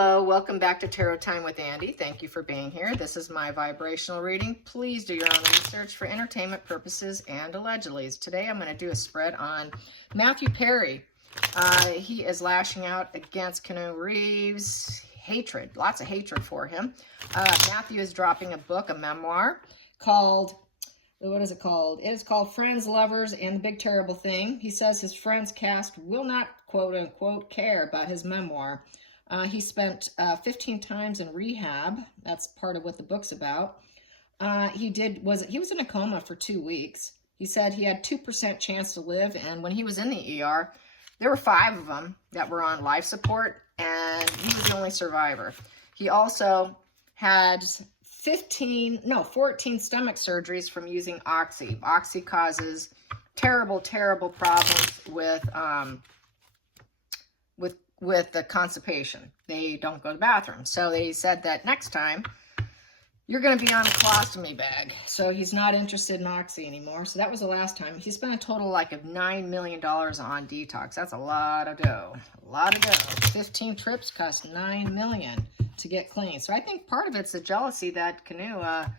Hello, welcome back to Tarot Time with Andy. Thank you for being here. This is my vibrational reading. Please do your own research for entertainment purposes and allegedly. Today I'm going to do a spread on Matthew Perry. He is lashing out against Keanu Reeves. Hatred, lots of hatred for him. Matthew is dropping a book, a memoir called, what is it called? It is called Friends, Lovers, and the Big Terrible Thing. He says his friends cast will not, quote unquote, care about his memoir. He spent 15 times in rehab. That's part of what the book's about. He was in a coma for 2 weeks. He said he had 2% chance to live, and when he was in the ER, there were 5 of them that were on life support, and he was the only survivor. He also had 14 stomach surgeries from using Oxy. Oxy causes terrible, terrible problems with the constipation. They don't go to the bathroom. So they said that next time you're going to be on a colostomy bag. So he's not interested in Oxy anymore. So that was the last time. He spent a total like of $9 million on detox. That's a lot of dough. A lot of dough. 15 trips cost $9 million to get clean. So I think part of it's the jealousy that Keanu,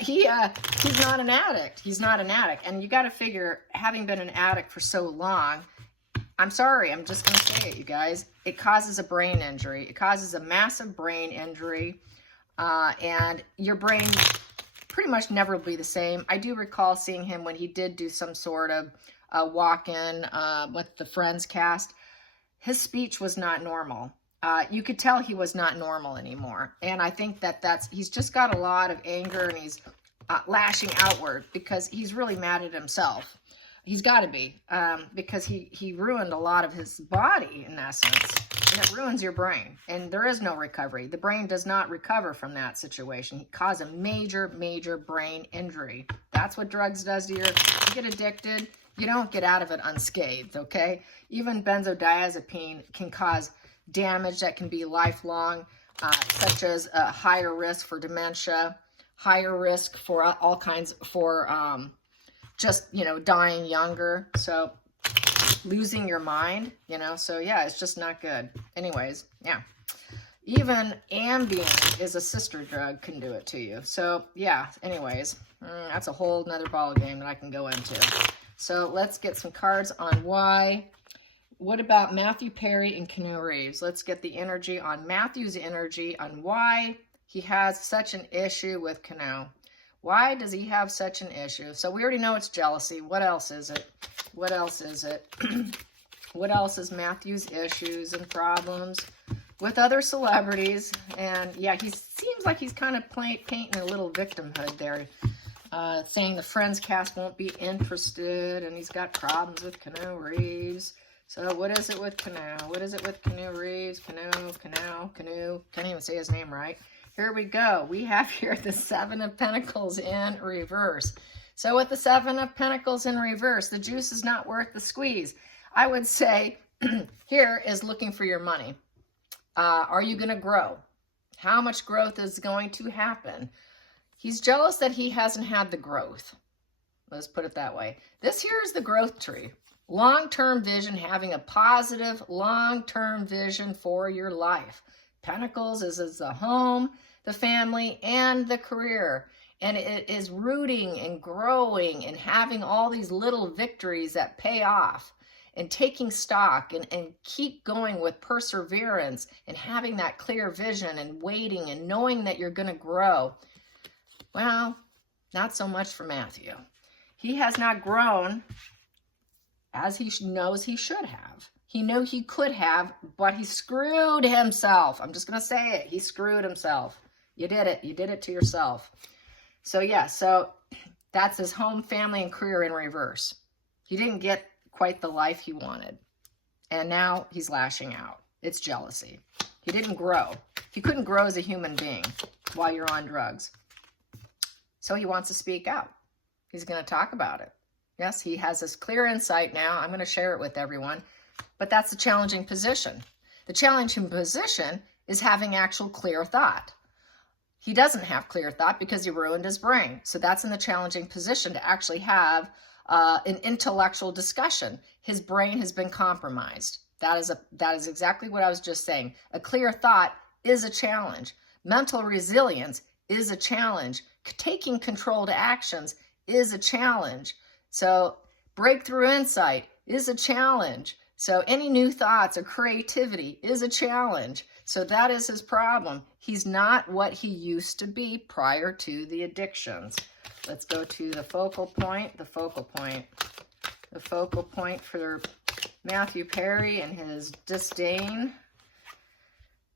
he's not an addict. He's not an addict. And you got to figure, having been an addict for so long, I'm sorry, I'm just going to say it, you guys. It causes a brain injury. It causes a massive brain injury, and your brain pretty much never will be the same. I do recall seeing him when he did do some sort of walk-in with the Friends cast. His speech was not normal. You could tell he was not normal anymore, and I think he's just got a lot of anger, and he's lashing outward because he's really mad at himself. He's got to be, because he ruined a lot of his body, in essence, and it ruins your brain, and there is no recovery. The brain does not recover from that situation. It caused a major, major brain injury. That's what drugs does to you get addicted. You don't get out of it unscathed, okay? Even benzodiazepine can cause damage that can be lifelong, such as a higher risk for dementia, higher risk for all kinds, just, dying younger. So losing your mind, so yeah, it's just not good. Anyways, yeah. Even Ambien is a sister drug, can do it to you. So yeah, anyways, that's a whole nother ball game that I can go into. So let's get some cards on why. What about Matthew Perry and Keanu Reeves? Let's get the energy on Matthew's energy on why he has such an issue with Keanu. Why does he have such an issue? So we already know it's jealousy. What else is it? What else is it? What else is Matthew's issues and problems with other celebrities? And yeah, he seems like he's kind of painting a little victimhood there, saying the Friends cast won't be interested, and he's got problems with Keanu Reeves. So what is it with Keanu? What is it with Keanu Reeves? Keanu. Can't even say his name right. Here we go. We have here the 7 of Pentacles in reverse. So with the 7 of Pentacles in reverse, the juice is not worth the squeeze. I would say here is looking for your money. Are you going to grow? How much growth is going to happen? He's jealous that he hasn't had the growth. Let's put it that way. This here is the growth tree. Long-term vision, having a positive long-term vision for your life. Pentacles is the home, the family, and the career. And it is rooting and growing and having all these little victories that pay off and taking stock and keep going with perseverance and having that clear vision and waiting and knowing that you're going to grow. Well, not so much for Matthew. He has not grown as he knows he should have. He knew he could have, but he screwed himself. I'm just going to say it. He screwed himself. You did it. You did it to yourself. So yeah, so that's his home, family, and career in reverse. He didn't get quite the life he wanted. And now he's lashing out. It's jealousy. He didn't grow. He couldn't grow as a human being while you're on drugs. So he wants to speak out. He's going to talk about it. Yes, he has this clear insight now. I'm going to share it with everyone. But that's the challenging position. The challenging position is having actual clear thought. He doesn't have clear thought because he ruined his brain. So that's in the challenging position to actually have an intellectual discussion. His brain has been compromised. That is exactly what I was just saying. A clear thought is a challenge. Mental resilience is a challenge. Taking controlled actions is a challenge. So breakthrough insight is a challenge. So any new thoughts or creativity is a challenge. So that is his problem. He's not what he used to be prior to the addictions. Let's go to the focal point. The focal point for Matthew Perry and his disdain.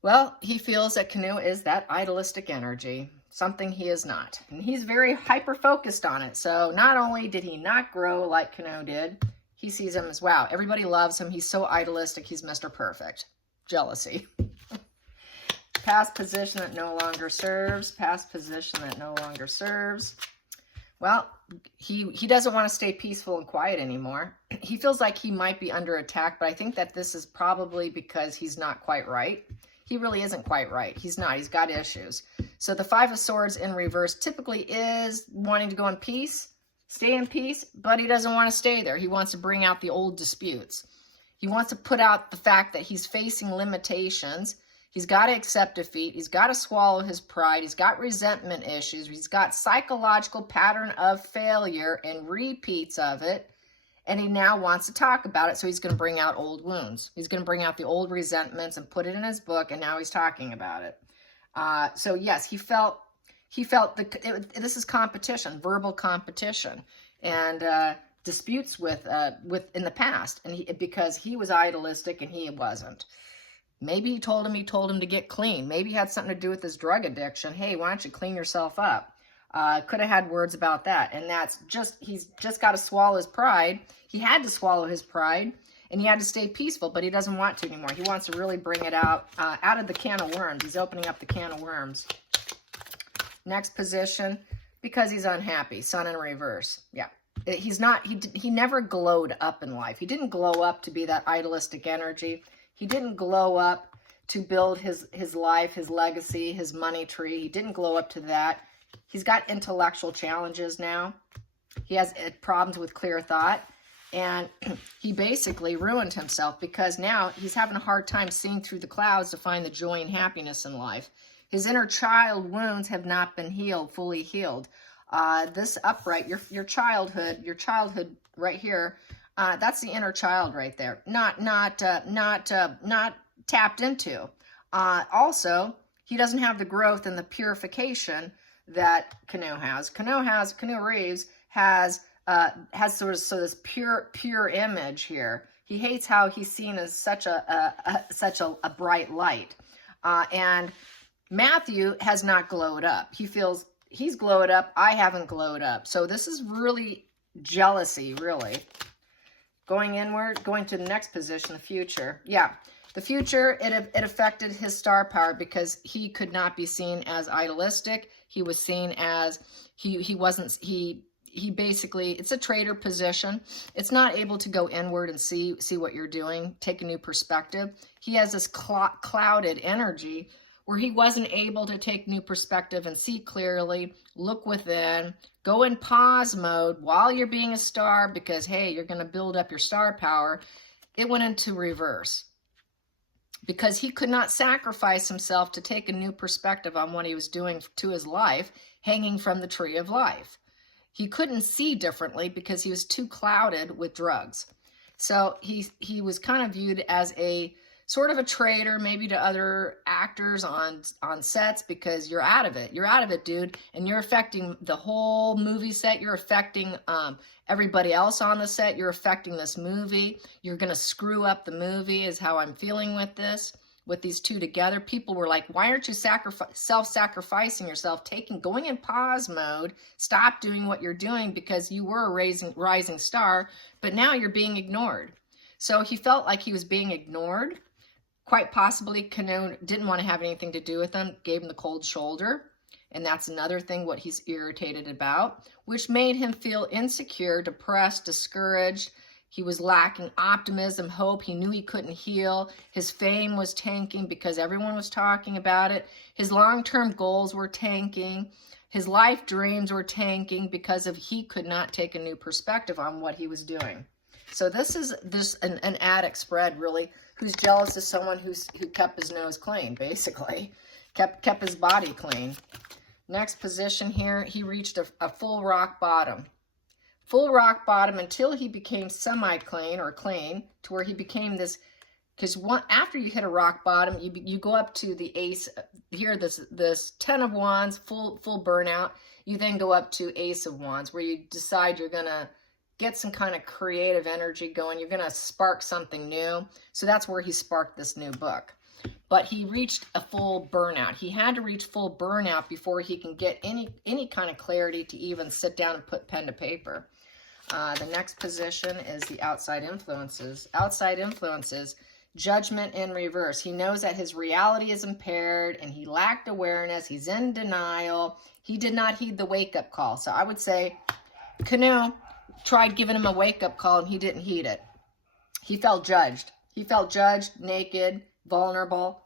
Well, he feels that Keanu is that idealistic energy, something he is not. And he's very hyper-focused on it. So not only did he not grow like Keanu did, he sees him as, wow, everybody loves him. He's so idealistic. He's Mr. Perfect. Jealousy. Past position that no longer serves. Past position that no longer serves. Well, he doesn't want to stay peaceful and quiet anymore. He feels like he might be under attack, but I think that this is probably because he's not quite right. He really isn't quite right. He's not. He's got issues. So the Five of Swords in reverse typically is wanting to go in peace, stay in peace, but he doesn't want to stay there. He wants to bring out the old disputes. He wants to put out the fact that he's facing limitations. He's got to accept defeat. He's got to swallow his pride. He's got resentment issues. He's got psychological pattern of failure and repeats of it. And he now wants to talk about it. So he's going to bring out old wounds. He's going to bring out the old resentments and put it in his book. And now he's talking about it. So yes, he felt this is competition, verbal competition, and disputes with in the past. And because he was idealistic and he wasn't. Maybe he told him to get clean. Maybe it had something to do with his drug addiction. Hey, why don't you clean yourself up? Could have had words about that. And he's just got to swallow his pride. He had to swallow his pride, and he had to stay peaceful, but he doesn't want to anymore. He wants to really bring it out of the can of worms. He's opening up the can of worms. Next position, because he's unhappy. Sun in reverse. Yeah. He never glowed up in life. He didn't glow up to be that idealistic energy. He didn't glow up to build his life, his legacy, his money tree. He didn't glow up to that. He's got intellectual challenges now. He has problems with clear thought. And he basically ruined himself because now he's having a hard time seeing through the clouds to find the joy and happiness in life. His inner child wounds have not been fully healed. This upright, your childhood right here, that's the inner child right there. Not tapped into. Also, he doesn't have the growth and the purification that Keanu has. Keanu Reeves has sort of this pure image here. He hates how he's seen as such a bright light. And Matthew has not glowed up. He feels he's glowed up. I haven't glowed up. So this is really jealousy, really. Going inward, going to the next position, the future. Yeah, the future, it affected his star power because he could not be seen as idealistic. He was seen as, he basically, it's a traitor position. It's not able to go inward and see what you're doing, take a new perspective. He has this clouded energy where he wasn't able to take new perspective and see clearly, look within, go in pause mode while you're being a star because, hey, you're going to build up your star power. It went into reverse because he could not sacrifice himself to take a new perspective on what he was doing to his life, hanging from the tree of life. He couldn't see differently because he was too clouded with drugs. So he was kind of viewed as a sort of a traitor, maybe to other actors on sets because you're out of it. You're out of it, dude. And you're affecting the whole movie set. You're affecting everybody else on the set. You're affecting this movie. You're going to screw up the movie is how I'm feeling with this. With these two together, people were like, why aren't you self-sacrificing yourself, going in pause mode, stop doing what you're doing because you were a rising star, but now you're being ignored. So he felt like he was being ignored. Quite possibly, Keanu didn't want to have anything to do with him, gave him the cold shoulder. And that's another thing what he's irritated about, which made him feel insecure, depressed, discouraged. He was lacking optimism, hope. He knew he couldn't heal. His fame was tanking because everyone was talking about it. His long-term goals were tanking. His life dreams were tanking because he could not take a new perspective on what he was doing. So this is an addict spread, really, who's jealous of someone who kept his nose clean, basically. Kept his body clean. Next position here, he reached a full rock bottom. Full rock bottom until he became semi-clean or clean, to where he became this, because after you hit a rock bottom, you go up to the ace, here this 10 of wands, full burnout. You then go up to ace of wands, where you decide you're going to get some kind of creative energy going. You're going to spark something new. So that's where he sparked this new book. But he reached a full burnout. He had to reach full burnout before he can get any kind of clarity to even sit down and put pen to paper. The next position is the outside influences. Outside influences, judgment in reverse. He knows that his reality is impaired and he lacked awareness. He's in denial. He did not heed the wake-up call. So I would say Keanu tried giving him a wake-up call and he didn't heed it. He felt judged. He felt judged, naked, vulnerable,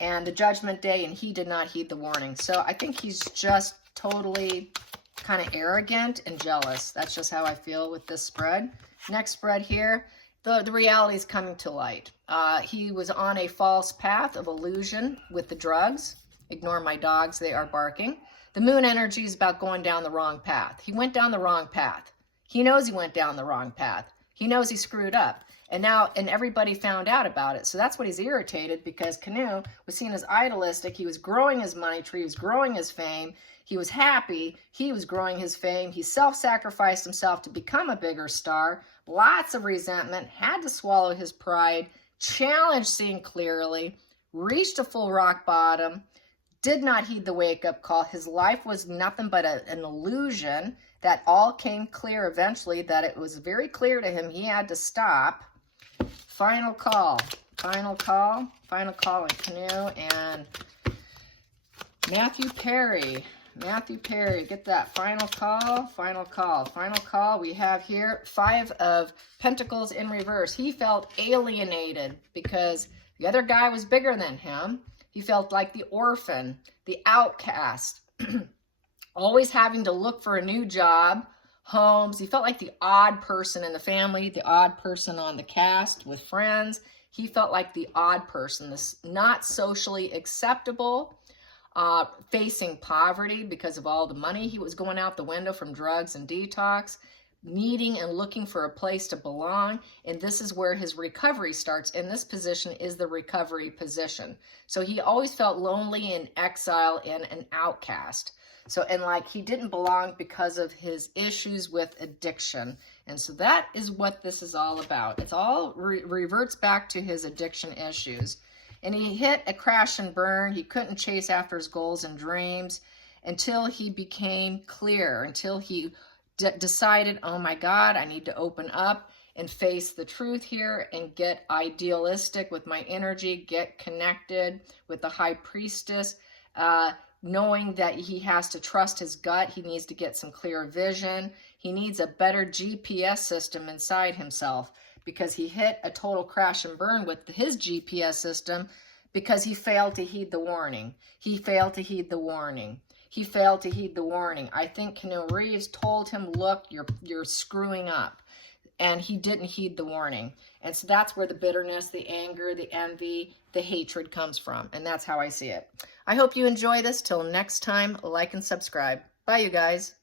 and the judgment day, and he did not heed the warning. So I think he's just totally kind of arrogant and jealous. That's just how I feel with this spread. Next spread here, the reality is coming to light. He was on a false path of illusion with the drugs. Ignore my dogs, they are barking. The moon energy is about going down the wrong path. He went down the wrong path. He knows he went down the wrong path. He knows he screwed up. And everybody found out about it. So that's what he's irritated, because Keanu was seen as idealistic. He was growing his money tree. He was growing his fame. He was happy. He was growing his fame. He self-sacrificed himself to become a bigger star. Lots of resentment. Had to swallow his pride. Challenged seeing clearly. Reached a full rock bottom. Did not heed the wake-up call. His life was nothing but an illusion. That all came clear eventually, that it was very clear to him he had to stop. Final call on Keanu and Matthew Perry. Matthew Perry, get that final call. We have here 5 of Pentacles in reverse. He felt alienated because the other guy was bigger than him. He felt like the orphan, the outcast, always having to look for a new job, homes. He felt like the odd person in the family, the odd person on the cast with friends. He felt like the odd person, this not socially acceptable, facing poverty because of all the money he was going out the window from drugs and detox, needing and looking for a place to belong. And this is where his recovery starts. And this position is the recovery position. So he always felt lonely and exile and an outcast. So, and like he didn't belong because of his issues with addiction. And so that is what this is all about. It's all reverts back to his addiction issues. And he hit a crash and burn. He couldn't chase after his goals and dreams until he became clear, until he decided, oh my God, I need to open up and face the truth here and get idealistic with my energy, get connected with the high priestess, knowing that he has to trust his gut. He needs to get some clear vision. He needs a better GPS system inside himself, because he hit a total crash and burn with his GPS system because he failed to heed the warning. He failed to heed the warning. He failed to heed the warning. I think Keanu Reeves told him, look, you're screwing up. And he didn't heed the warning. And so that's where the bitterness, the anger, the envy, the hatred comes from. And that's how I see it. I hope you enjoy this. Till next time, like and subscribe. Bye, you guys.